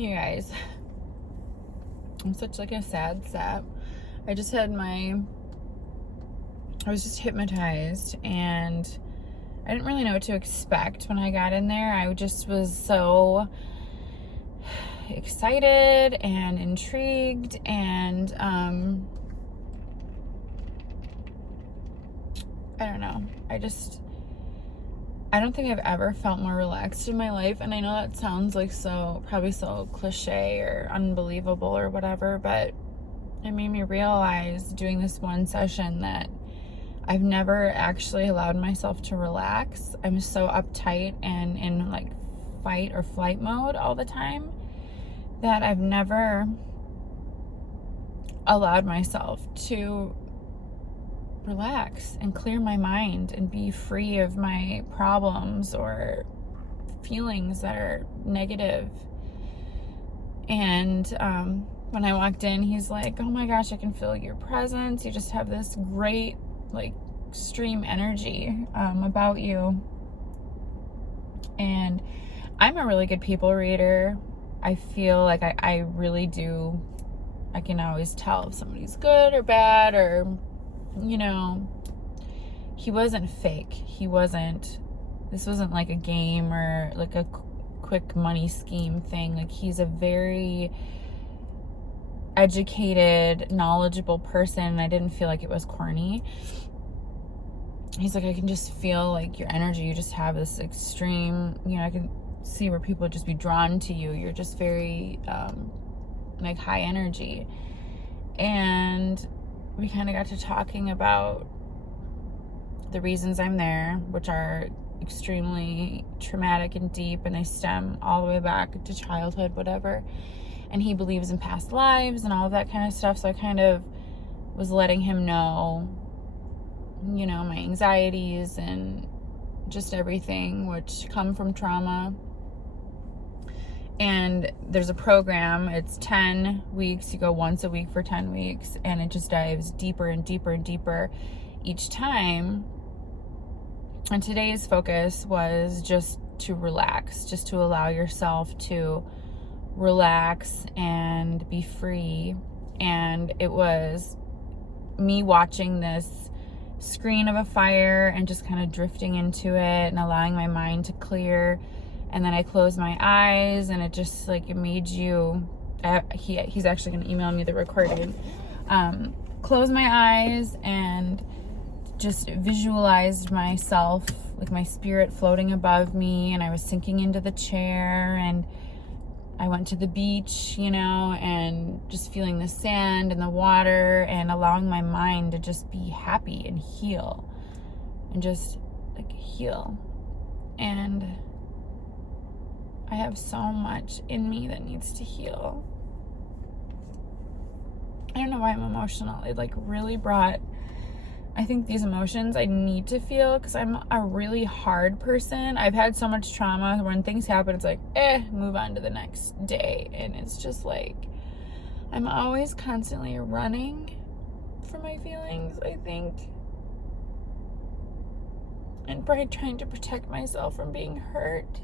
You guys, I'm such like a sad sap. I was just hypnotized, and I didn't really know what to expect when I got in there. I just was so excited and intrigued, and I don't know. I don't think I've ever felt more relaxed in my life. And I know that sounds like probably so cliche or unbelievable or whatever, but it made me realize doing this one session that I've never actually allowed myself to relax. I'm so uptight and in like fight or flight mode all the time that I've never allowed myself to relax and clear my mind and be free of my problems or feelings that are negative. And when I walked in, he's like, oh my gosh, I can feel your presence. You just have this great, like, extreme energy about you. And I'm a really good people reader. I feel like I really do. I can always tell if somebody's good or bad, or you know, he wasn't fake. This wasn't like a game or like a quick money scheme thing. Like, he's a very educated, knowledgeable person, and I didn't feel like it was corny. He's like, I can just feel like your energy. You just have this extreme, I can see where people would just be drawn to you. You're just very like high energy. And we kind of got to talking about the reasons I'm there, which are extremely traumatic and deep, and they stem all the way back to childhood, whatever. And he believes in past lives and all of that kind of stuff. So I kind of was letting him know, my anxieties and just everything which come from trauma. And there's a program, it's 10 weeks, you go once a week for 10 weeks, and it just dives deeper and deeper and deeper each time. And today's focus was just to relax, just to allow yourself to relax and be free. And it was me watching this screen of a fire and just kind of drifting into it and allowing my mind to clear. And then I closed my eyes, and it just it made you, he's actually going to email me the recording. Close my eyes and just visualized myself, like my spirit floating above me, and I was sinking into the chair, and I went to the beach, and just feeling the sand and the water and allowing my mind to just be happy and heal and just heal. And I have so much in me that needs to heal. I don't know why I'm emotional. It really brought, I think, these emotions I need to feel, because I'm a really hard person. I've had so much trauma. When things happen, it's move on to the next day. And it's just I'm always constantly running from my feelings, I think. And probably trying to protect myself from being hurt.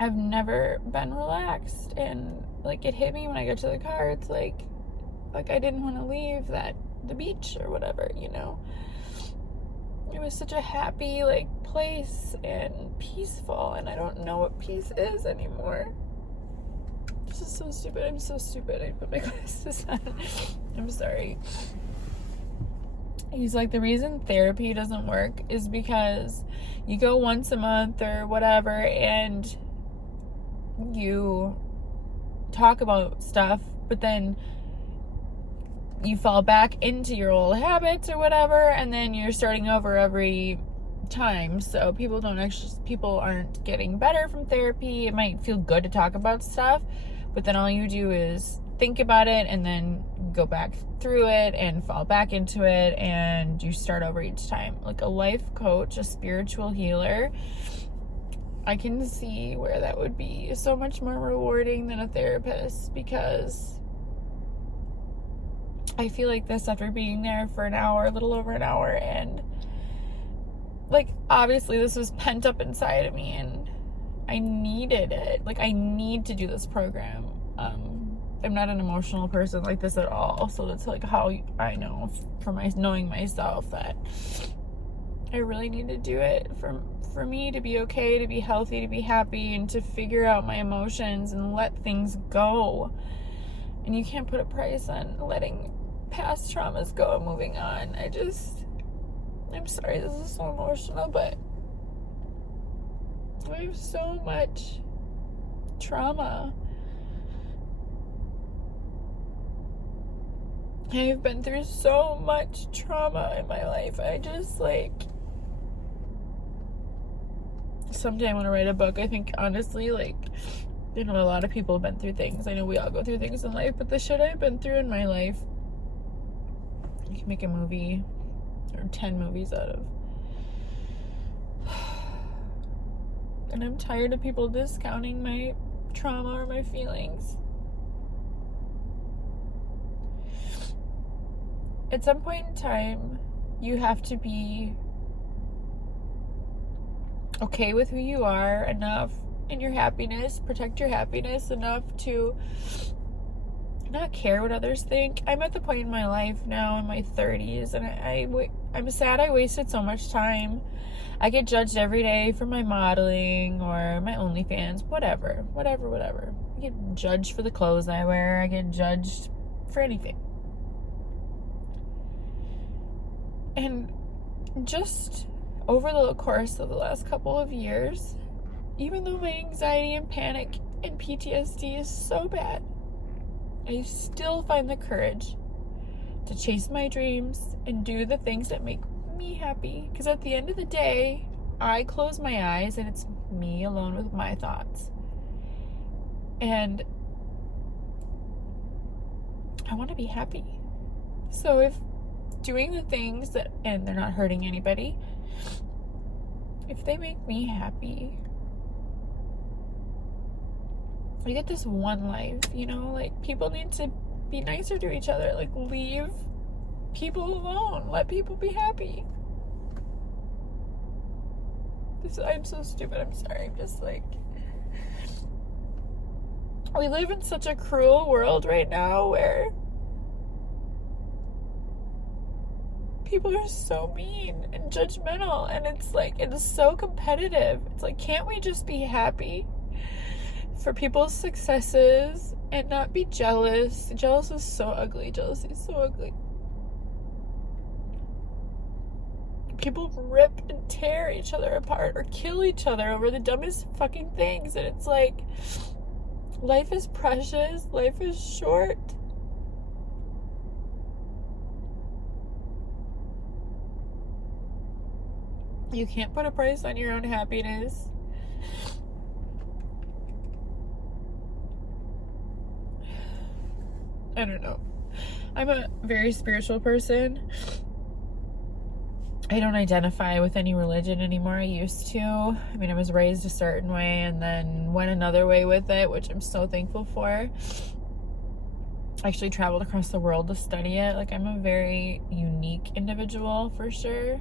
I've never been relaxed, and it hit me when I got to the car. It's like I didn't want to leave the beach or whatever, It was such a happy place and peaceful, and I don't know what peace is anymore. This is so stupid. I'm so stupid. I put my glasses on. I'm sorry. He's like, the reason therapy doesn't work is because you go once a month or whatever, and you talk about stuff, but then you fall back into your old habits or whatever, and then you're starting over every time. So people aren't getting better from therapy. It might feel good to talk about stuff, but then all you do is think about it and then go back through it and fall back into it, and you start over each time. Like a life coach, a spiritual healer, I can see where that would be so much more rewarding than a therapist, because I feel like this after being there for an hour, a little over an hour, and obviously this was pent up inside of me and I needed it. Like, I need to do this program. I'm not an emotional person like this at all. So that's like how I know from knowing myself that I really need to do it for me to be okay, to be healthy, to be happy, and to figure out my emotions and let things go. And you can't put a price on letting past traumas go and moving on. I'm sorry, this is so emotional, but I have so much trauma. I've been through so much trauma in my life. I just someday I want to write a book. I think honestly, a lot of people have been through things. I know we all go through things in life, but the shit I've been through in my life, you can make a movie or 10 movies out of. And I'm tired of people discounting my trauma or my feelings. At some point in time, you have to be okay with who you are enough in your happiness, protect your happiness enough to not care what others think. I'm at the point in my life now in my 30s, and I'm sad I wasted so much time. I get judged every day for my modeling or my OnlyFans, whatever. I get judged for the clothes I wear. I get judged for anything. And just over the course of the last couple of years, even though my anxiety and panic and PTSD is so bad, I still find the courage to chase my dreams and do the things that make me happy. Because at the end of the day, I close my eyes and it's me alone with my thoughts. And I want to be happy. So if doing the things that, and they're not hurting anybody, if they make me happy, we get this one life, people need to be nicer to each other. Leave people alone. Let people be happy. I'm so stupid. I'm sorry. I'm just we live in such a cruel world right now where people are so mean and judgmental, and it is so competitive. It's can't we just be happy for people's successes and not be jealous? Jealous is so ugly. Jealousy is so ugly. People rip and tear each other apart or kill each other over the dumbest fucking things, and it's life is precious. Life is short. You can't put a price on your own happiness. I don't know. I'm a very spiritual person. I don't identify with any religion anymore. I used to. I was raised a certain way and then went another way with it, which I'm so thankful for. I actually traveled across the world to study it. I'm a very unique individual for sure.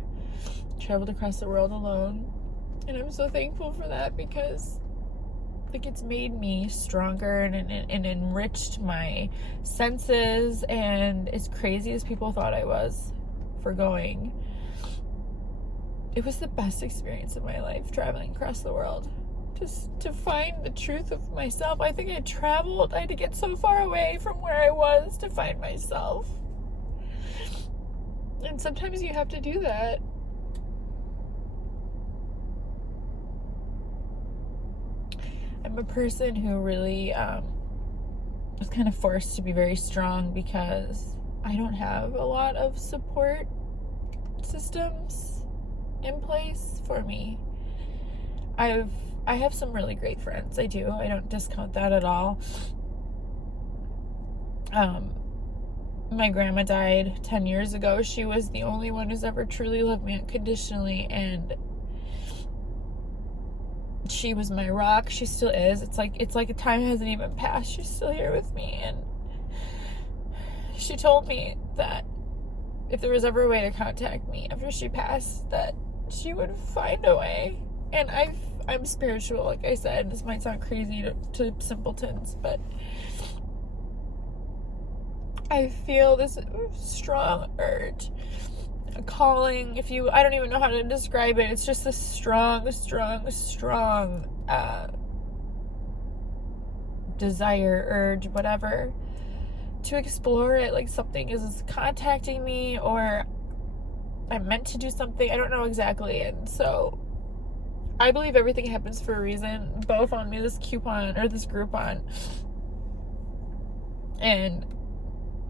Traveled across the world alone, and I'm so thankful for that because it's made me stronger and enriched my senses. And as crazy as people thought I was for going, it was the best experience of my life, traveling across the world just to find the truth of myself. I think I had to get so far away from where I was to find myself, and sometimes you have to do that. I'm a person who really was kind of forced to be very strong because I don't have a lot of support systems in place for me. I have some really great friends. I do. I don't discount that at all. My grandma died 10 years ago. She was the only one who's ever truly loved me unconditionally, and she was my rock. She still is. It's like a time hasn't even passed. She's still here with me, and she told me that if there was ever a way to contact me after she passed, that she would find a way. And I'm spiritual, like I said. This might sound crazy to simpletons, but I feel this strong urge, a calling. I don't even know how to describe it. It's just a strong desire, urge, whatever, to explore it. Like something is contacting me, or I'm meant to do something. I don't know exactly. And so I believe everything happens for a reason. Bo found me this coupon, or this Groupon, and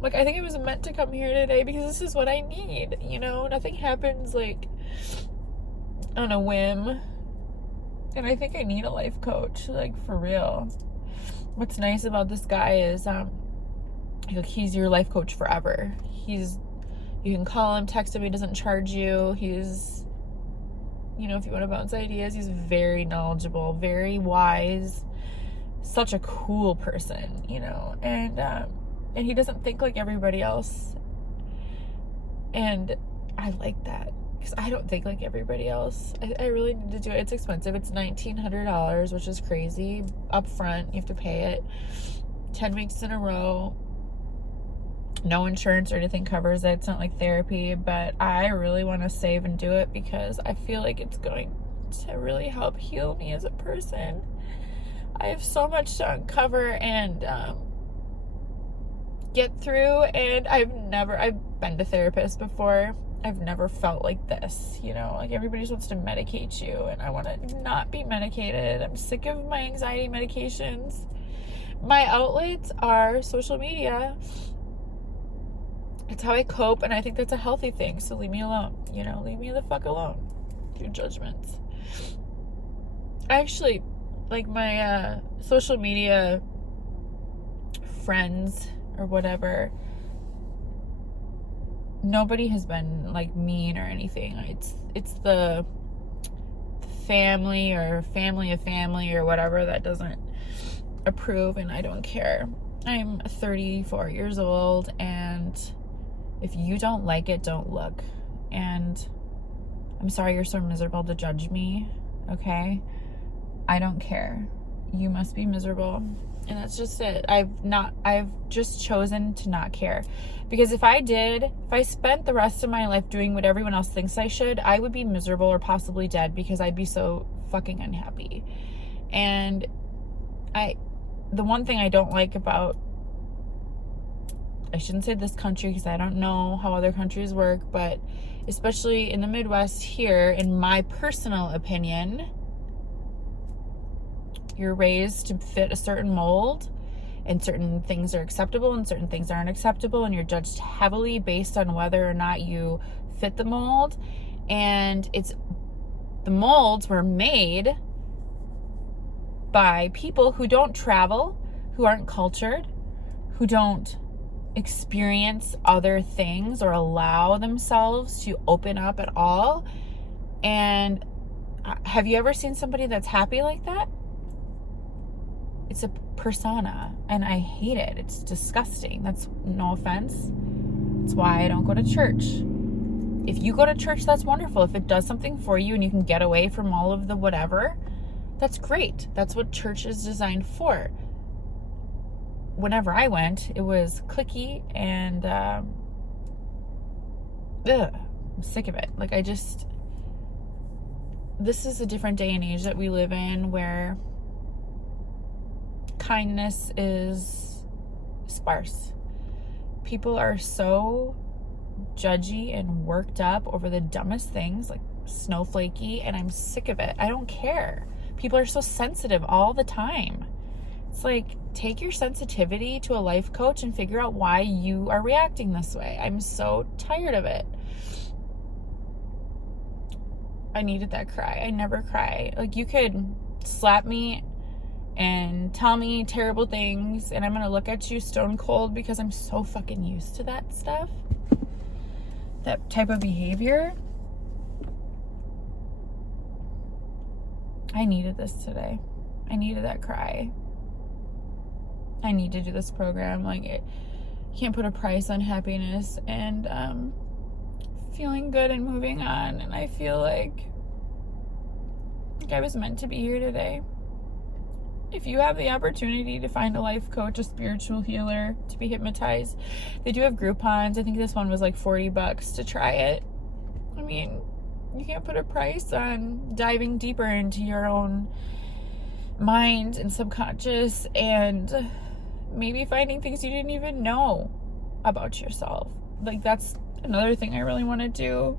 like, I think it was meant to come here today because this is what I need, you know? Nothing happens, like, on a whim. And I think I need a life coach, like, for real. What's nice about this guy is, like, he's your life coach forever. You can call him, text him, he doesn't charge you. He's, you know, if you want to bounce ideas, he's very knowledgeable, very wise, such a cool person, you know? And he doesn't think like everybody else. And I like that, because I don't think like everybody else. I really need to do it. It's expensive. It's $1,900, which is crazy. Up front, you have to pay it. 10 weeks in a row. No insurance or anything covers it. It's not like therapy, but I really want to save and do it because I feel like it's going to really help heal me as a person. I have so much to uncover and get through, and I've been to therapists before. I've never felt like this, you know, like everybody just wants to medicate you, and I want to not be medicated. I'm sick of my anxiety medications. My outlets are social media. It's how I cope, and I think that's a healthy thing, so leave me alone, you know, leave me the fuck alone. Your judgments. I actually, like, my social media friends or whatever, nobody has been like mean or anything. It's the family or family of family or whatever that doesn't approve, and I don't care. I'm 34 years old, and if you don't like it, don't look. And I'm sorry you're so miserable to judge me, okay? I don't care. You must be miserable. And that's just it. I've just chosen to not care. Because if I spent the rest of my life doing what everyone else thinks I should, I would be miserable or possibly dead, because I'd be so fucking unhappy. And the one thing I don't like about, I shouldn't say this country because I don't know how other countries work, but especially in the Midwest here, in my personal opinion, you're raised to fit a certain mold, and certain things are acceptable and certain things aren't acceptable, and you're judged heavily based on whether or not you fit the mold. And the molds were made by people who don't travel, who aren't cultured, who don't experience other things or allow themselves to open up at all. And have you ever seen somebody that's happy like that? It's a persona, and I hate it. It's disgusting. That's no offense. It's why I don't go to church. If you go to church, that's wonderful. If it does something for you and you can get away from all of the whatever, that's great. That's what church is designed for. Whenever I went, it was cliquey, and I'm sick of it. Like, this is a different day and age that we live in, where kindness is sparse. People are so judgy and worked up over the dumbest things, like snowflakey, and I'm sick of it. I don't care. People are so sensitive all the time. It's like, take your sensitivity to a life coach and figure out why you are reacting this way. I'm so tired of it. I needed that cry. I never cry. Like, you could slap me and tell me terrible things, and I'm gonna look at you stone cold, because I'm so fucking used to that stuff, that type of behavior. I needed this today. I needed that cry. I need to do this program. Like, you can't put a price on happiness, and feeling good and moving on. And I feel like I was meant to be here today. If you have the opportunity to find a life coach, a spiritual healer, to be hypnotized, they do have Groupons. I think this one was like $40 to try it. I mean, you can't put a price on diving deeper into your own mind and subconscious, and maybe finding things you didn't even know about yourself. Like, that's another thing I really want to do.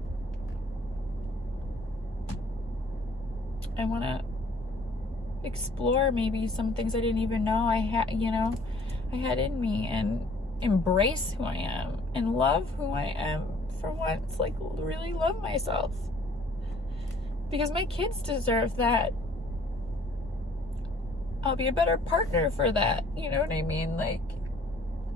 I want to explore maybe some things I didn't even know I had in me, and embrace who I am and love who I am for once. Like, really love myself, because my kids deserve that. I'll be a better partner for that. You know what I mean? Like,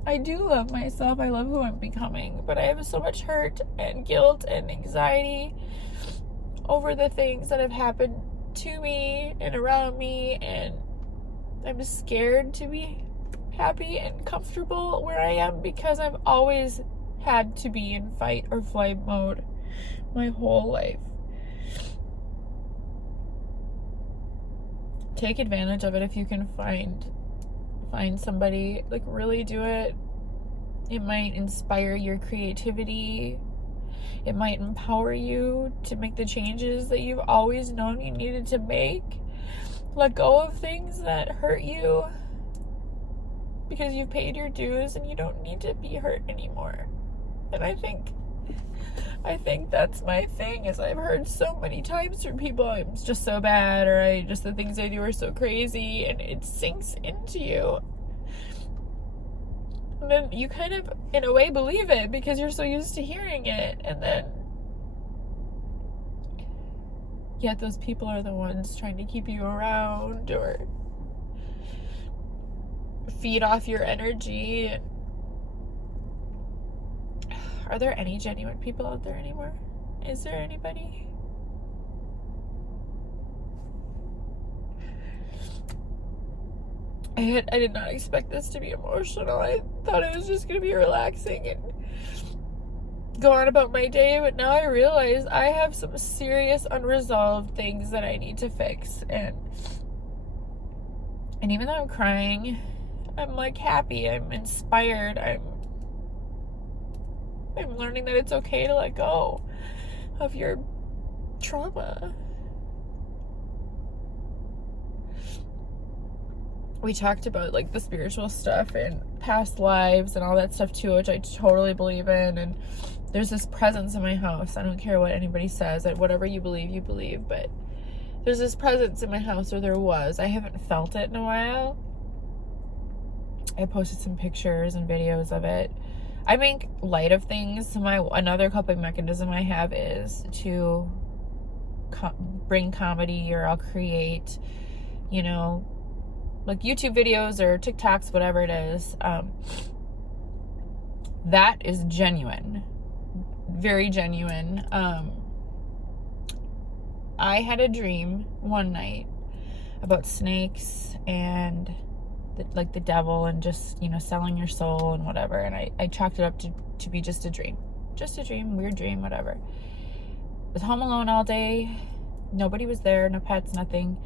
I do love myself. I love who I'm becoming, but I have so much hurt and guilt and anxiety over the things that have happened to me and around me, and I'm scared to be happy and comfortable where I am, because I've always had to be in fight or flight mode my whole life. Take advantage of it if you can find somebody. Like, really do it. It might inspire your creativity. It might empower you to make the changes that you've always known you needed to make. Let go of things that hurt you, because you've paid your dues and you don't need to be hurt anymore. And I think that's my thing, is I've heard so many times from people, I'm just so bad, or the things I do are so crazy, and it sinks into you. And then you kind of, in a way, believe it because you're so used to hearing it. And then, yet those people are the ones trying to keep you around or feed off your energy. Are there any genuine people out there anymore? Is there anybody? I did not expect this to be emotional. I thought it was just going to be relaxing and go on about my day, but now I realize I have some serious unresolved things that I need to fix. And even though I'm crying, I'm like happy, I'm inspired, I'm learning that it's okay to let go of your trauma. We talked about like the spiritual stuff and past lives and all that stuff too, which I totally believe in. And there's this presence in my house. I don't care what anybody says, that whatever you believe, but there's this presence in my house, or there was. I haven't felt it in a while. I posted some pictures and videos of it. I make light of things. Another coping mechanism I have is to bring comedy, or I'll create, like YouTube videos or TikToks, whatever it is. That is genuine, very genuine. I had a dream one night about snakes and the devil, and just, selling your soul and whatever. And I chalked it up to be just a dream, weird dream, whatever. I was home alone all day. Nobody was there, no pets, nothing.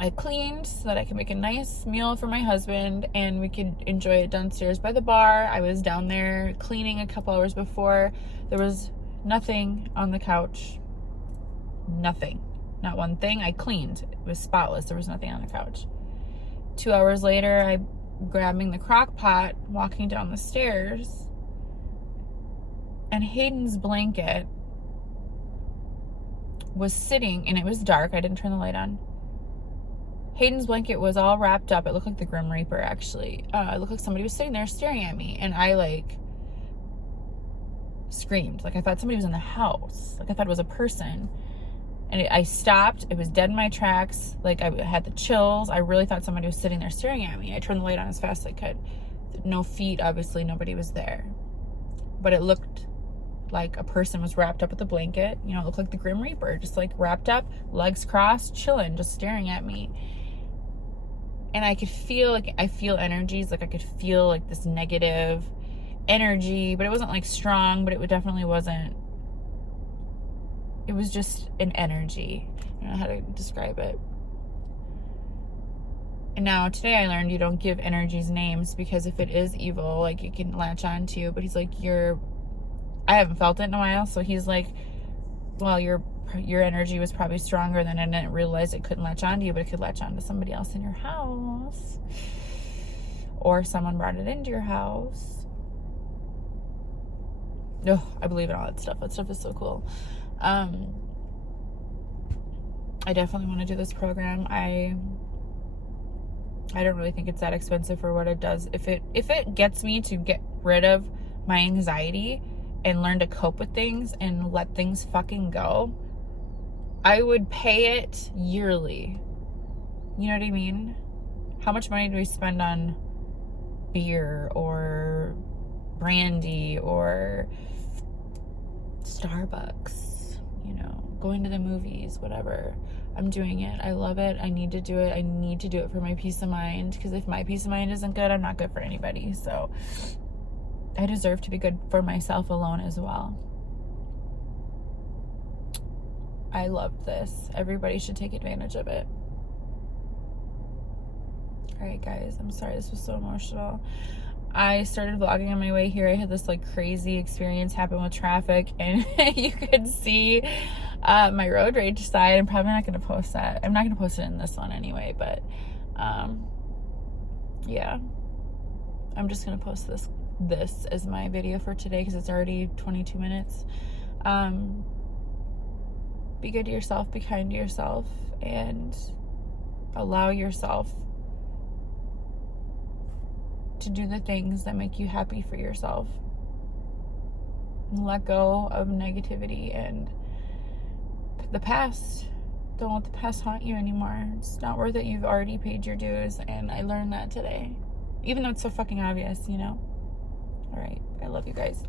I cleaned so that I could make a nice meal for my husband and we could enjoy it downstairs by the bar. I was down there cleaning a couple hours before. There was nothing on the couch. Nothing. Not one thing. I cleaned. It was spotless. There was nothing on the couch. 2 hours later, I'm grabbing the crock pot, walking down the stairs, and Hayden's blanket was sitting, and it was dark. I didn't turn the light on. Hayden's blanket was all wrapped up. It looked like the Grim Reaper, actually. It looked like somebody was sitting there staring at me, and I screamed. I thought somebody was in the house. I thought it was a person. And I stopped. It was dead in my tracks. I had the chills. I really thought somebody was sitting there staring at me. I turned the light on as fast as I could. No feet, obviously. Nobody was there. But it looked like a person was wrapped up with a blanket. It looked like the Grim Reaper. Just wrapped up, legs crossed, chilling, just staring at me. And I could feel, I feel energies. I could feel this negative energy, but it wasn't like strong, but it definitely wasn't. It was just an energy. I don't know how to describe it. And now today I learned you don't give energies names, because if it is evil, like, it can latch on to you. But he's like, I haven't felt it in a while, so he's like, well, your energy was probably stronger than I didn't realize it couldn't latch on to you, but it could latch on to somebody else in your house, or someone brought it into your house. No, I believe in all that stuff. That stuff is so cool. I definitely want to do this program. I don't really think it's that expensive for what it does. If it gets me to get rid of my anxiety and learn to cope with things and let things fucking go, I would pay it yearly. You know what I mean? How much money do we spend on beer or brandy or Starbucks, you know, going to the movies, whatever? I'm doing it. I love it. I need to do it. I need to do it for my peace of mind, because if my peace of mind isn't good, I'm not good for anybody. So I deserve to be good for myself alone as well. I loved this. Everybody should take advantage of it. All right, guys, I'm sorry this was so emotional. I started vlogging on my way here. I had this like crazy experience happen with traffic, and you could see my road rage side. I'm probably not going to post that. I'm not going to post it in this one anyway, but yeah, I'm just going to post this as my video for today, because it's already 22 minutes. Be good to yourself, be kind to yourself, and allow yourself to do the things that make you happy for yourself. Let go of negativity and the past. Don't let the past haunt you anymore. It's not worth it. You've already paid your dues, and I learned that today. Even though it's so fucking obvious, you know? All right. I love you guys.